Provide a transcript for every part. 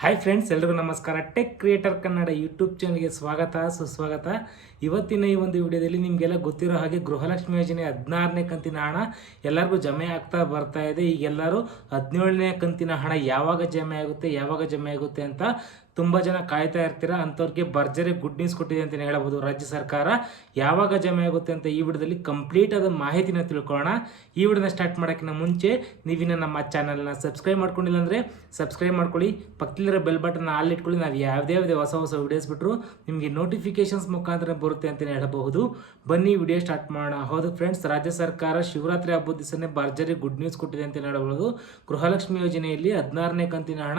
Hi friends, ಎಲ್ರಿಗೂ ನಮಸ್ಕಾರ. Tech creator Kannada YouTube ಚಾನಲ್ಗೆ ಸ್ವಾಗತ ಸುಸ್ವಾಗತ. ಇವತ್ತಿನ ಈ ಒಂದು ವಿಡಿಯೋದಲ್ಲಿ ನಿಮಗೆಲ್ಲ ಗೊತ್ತಿರೋ ಹಾಗೆ ಗೃಹಲಕ್ಷ್ಮಿ ಯೋಜನೆ 16ನೇ ಕಂತಿನ ಹಣ ಎಲ್ಲರಿಗೂ ಜಮೆ ಆಗ್ತಾ ಬರ್ತಾ ಇದೆ. ಈಗೆಲ್ಲರೂ 17ನೇ ಕಂತಿನ ಹಣ ಯಾವಾಗ ಜಮೆ ಆಗುತ್ತೆ ಅಂತ ತುಂಬ ಜನ ಕಾಯ್ತಾ ಇರ್ತೀರಾ. ಅಂಥವ್ರಿಗೆ ಭರ್ಜರಿ ಗುಡ್ ನ್ಯೂಸ್ ಕೊಟ್ಟಿದೆ ಅಂತಲೇ ಹೇಳ್ಬೋದು. ರಾಜ್ಯ ಸರ್ಕಾರ ಯಾವಾಗ ಜಮೆ ಆಗುತ್ತೆ ಅಂತ ಈ ವಿಡಿಯೋದಲ್ಲಿ ಕಂಪ್ಲೀಟ್ ಆದ ಮಾಹಿತಿನ ತಿಳ್ಕೊಳ್ಳೋಣ. ಈ ವಿಡಿಯೋನ ಸ್ಟಾರ್ಟ್ ಮಾಡೋಕ್ಕಿಂತ ಮುಂಚೆ ನೀವಿನ್ನ ನಮ್ಮ ಚಾನಲ್ನ ಸಬ್ಸ್ಕ್ರೈಬ್ ಮಾಡ್ಕೊಂಡಿಲ್ಲ ಅಂದರೆ ಸಬ್ಸ್ಕ್ರೈಬ್ ಮಾಡ್ಕೊಳ್ಳಿ. ಪಕ್ಕದಲ್ಲಿರೋ ಬೆಲ್ ಬಟನ್ ಆಲ್ ಇಟ್ಕೊಳ್ಳಿ. ನಾವು ಯಾವುದೇ ಹೊಸ ವಿಡಿಯೋಸ್ ಬಿಟ್ಟರು ನಿಮಗೆ ನೋಟಿಫಿಕೇಶನ್ಸ್ ಮುಖಾಂತರ ಬರುತ್ತೆ ಅಂತಲೇ ಹೇಳಬಹುದು. ಬನ್ನಿ ವಿಡಿಯೋ ಸ್ಟಾರ್ಟ್ ಮಾಡೋಣ. ಹೌದು ಫ್ರೆಂಡ್ಸ್, ರಾಜ್ಯ ಸರ್ಕಾರ ಶಿವರಾತ್ರಿ ಹಬ್ಬದ ದಿವಸನೇ ಭರ್ಜರಿ ಗುಡ್ ನ್ಯೂಸ್ ಕೊಟ್ಟಿದೆ ಅಂತ ಹೇಳಬಹುದು. ಗೃಹಲಕ್ಷ್ಮಿ ಯೋಜನೆಯಲ್ಲಿ 16ನೇ ಕಂತಿನ ಹಣ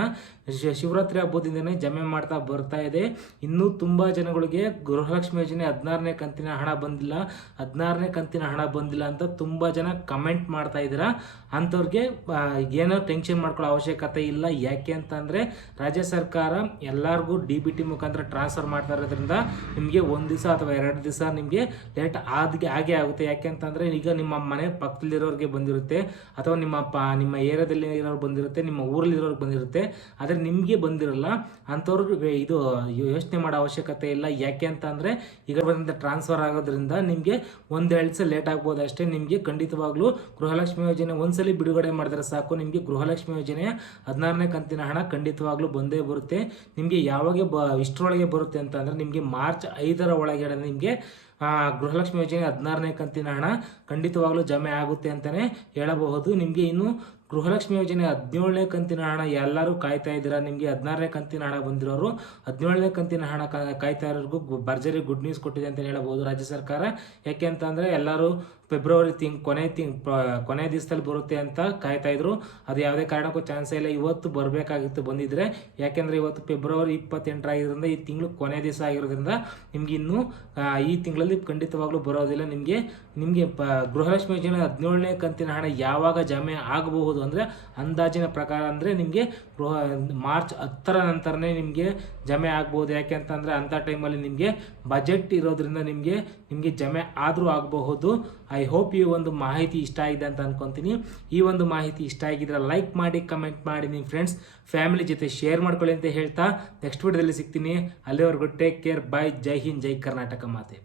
ಶಿವರಾತ್ರಿ ಹಬ್ಬದಿಂದನೇ ಜಮೆ ಮಾಡ್ತಾ ಬರ್ತಾ ಇದೆ. ಇನ್ನೂ ತುಂಬ ಜನಗಳಿಗೆ ಗೃಹಲಕ್ಷ್ಮಿ ಯೋಜನೆ 16ನೇ ಕಂತಿನ ಹಣ ಬಂದಿಲ್ಲ ಅಂತ ತುಂಬ ಜನ ಕಮೆಂಟ್ ಮಾಡ್ತಾ ಇದ್ದೀರಾ. ಅಂಥವ್ರಿಗೆ ಏನೋ ಟೆನ್ಷನ್ ಮಾಡ್ಕೊಳ್ಳೋ ಅವಶ್ಯಕತೆ ಇಲ್ಲ. ಯಾಕೆ ಅಂತಂದರೆ ರಾಜ್ಯ ಸರ್ಕಾರ ಎಲ್ಲರಿಗೂ DBT ಮುಖಾಂತರ ಟ್ರಾನ್ಸ್ಫರ್ ಮಾಡ್ತಾ ಇರೋದ್ರಿಂದ ನಿಮಗೆ ಒಂದು ದಿವಸ ಅಥವಾ 2 ದಿವಸ ನಿಮಗೆ ಲೇಟ್ ಆಗೇ ಆಗುತ್ತೆ. ಯಾಕೆ ಅಂತಂದರೆ ಈಗ ನಿಮ್ಮ ಮನೆ ಪಕ್ಕದಲ್ಲಿರೋರಿಗೆ ಬಂದಿರುತ್ತೆ, ಅಥವಾ ನಿಮ್ಮ ಏರಿಯಾದಲ್ಲಿ ಇರೋರು ಬಂದಿರುತ್ತೆ, ನಿಮ್ಮ ಊರಲ್ಲಿರೋರಿಗೆ ಬಂದಿರುತ್ತೆ. ಆದರೆ ನಿಮಗೆ ಬಂದಿರಲ್ಲ. ಅಂಥವ್ರಿಗೆ ಇದು ಯೋಚನೆ ಮಾಡೋ ಅವಶ್ಯಕತೆ ಇಲ್ಲ. ಯಾಕೆ ಅಂತಂದರೆ ಈಗ ಬಂದ ಟ್ರಾನ್ಸ್ಫರ್ ಆಗೋದ್ರಿಂದ ನಿಮಗೆ 1-2 ದಿವಸ ಲೇಟ್ ಆಗ್ಬೋದು ಅಷ್ಟೇ. ನಿಮಗೆ ಖಂಡಿತವಾಗ್ಲೂ ಗೃಹಲಕ್ಷ್ಮಿ ಯೋಜನೆ ಒಂದ್ಸಲಿ ಬಿಡುಗಡೆ ಮಾಡಿದ್ರೆ ಸಾಕು. ನಿಮಗೆ ಗೃಹಲಕ್ಷ್ಮಿ ಯೋಜನೆಯ 16ನೇ ಕಂತಿನ ಹಣ ಖಂಡಿತವಾಗ್ಲೂ ಬಂದೇ ಬರುತ್ತೆ. ನಿಮಗೆ ಯಾವಾಗ ಇಷ್ಟರೊಳಗೆ ಬರುತ್ತೆ ಅಂತಂದರೆ ನಿಮಗೆ ಮಾರ್ಚ್ 5ರ ಒಳಗಡೆ ನಿಮಗೆ ಗೃಹಲಕ್ಷ್ಮಿ ಯೋಜನೆ 16ನೇ ಕಂತಿನ ಹಣ ಖಂಡಿತವಾಗ್ಲೂ ಜಮೆ ಆಗುತ್ತೆ ಅಂತಲೇ ಹೇಳಬಹುದು. ನಿಮಗೆ ಇನ್ನು ಗೃಹಲಕ್ಷ್ಮಿ ಯೋಜನೆ 17ನೇ ಕಂತಿನ ಹಣ ಎಲ್ಲರೂ ಕಾಯ್ತಾ ಇದ್ದೀರಾ. ನಿಮಗೆ 16ನೇ ಕಂತಿನ ಹಣ ಬಂದಿರೋರು 17ನೇ ಕಂತಿನ ಹಣ ಕಾಯ್ತಾ ಇರೋರಿಗೂ ಭರ್ಜರಿ ಗುಡ್ ನ್ಯೂಸ್ ಕೊಟ್ಟಿದೆ ಅಂತ ಹೇಳಬಹುದು ರಾಜ್ಯ ಸರ್ಕಾರ. ಯಾಕೆ ಅಂತಂದರೆ ಎಲ್ಲರೂ ಫೆಬ್ರವರಿ ಕೊನೆ ದಿವಸದಲ್ಲಿ ಬರುತ್ತೆ ಅಂತ ಕಾಯ್ತಾ ಇದ್ರು. ಅದು ಯಾವುದೇ ಕಾರಣಕ್ಕೂ ಚಾನ್ಸೇ ಇಲ್ಲ. ಇವತ್ತು ಬರಬೇಕಾಗಿತ್ತು ಬಂದಿದ್ರೆ. ಯಾಕೆಂದರೆ ಇವತ್ತು ಫೆಬ್ರವರಿ 28 ಆಗಿರೋದ್ರಿಂದ ಈ ತಿಂಗಳು ಕೊನೆ ದಿವಸ ಆಗಿರೋದ್ರಿಂದ ನಿಮ್ಗೆ ಇನ್ನೂ ಈ ತಿಂಗಳಲ್ಲಿ ಖಂಡಿತವಾಗ್ಲೂ ಬರೋದಿಲ್ಲ. ನಿಮಗೆ ಗೃಹಲಕ್ಷ್ಮಿ ಯೋಜನೆ 17ನೇ ಕಂತಿನ ಹಣ ಯಾವಾಗ ಜಮೆ ಆಗಬಹುದು ಅಂದರೆ ಅಂದಾಜಿನ ಪ್ರಕಾರ ಅಂದರೆ ನಿಮಗೆ ಮಾರ್ಚ್ 10ರ ನಂತರನೇ ನಿಮಗೆ ಜಮೆ ಆಗ್ಬೋದು. ಯಾಕೆ ಅಂತಂದರೆ ಅಂಥ ಟೈಮಲ್ಲಿ ನಿಮಗೆ ಬಜೆಟ್ ಇರೋದ್ರಿಂದ ನಿಮಗೆ ಜಮೆ ಆದರೂ ಆಗಬಹುದು. ಐ ಹೋಪ್ ಈ ಒಂದು ಮಾಹಿತಿ ಇಷ್ಟ ಆಗಿದೆ ಅಂತ ಅನ್ಕೊತೀನಿ. ಈ ಒಂದು ಮಾಹಿತಿ ಇಷ್ಟ ಆಗಿದ್ರೆ ಲೈಕ್ ಮಾಡಿ, ಕಮೆಂಟ್ ಮಾಡಿ, ನಿಮ್ಮ ಫ್ರೆಂಡ್ಸ್ ಫ್ಯಾಮಿಲಿ ಜೊತೆ ಶೇರ್ ಮಾಡ್ಕೊಳ್ಳಿ ಅಂತ ಹೇಳ್ತಾ ನೆಕ್ಸ್ಟ್ ವಿಡಿಯೋದಲ್ಲಿ ಸಿಗ್ತೀನಿ. ಅಲ್ಲಿವರೆಗೂ ಟೇಕ್ ಕೇರ್, ಬಾಯ್. ಜೈ ಹಿಂದ್, ಜೈ ಕರ್ನಾಟಕ ಮಾತೆ.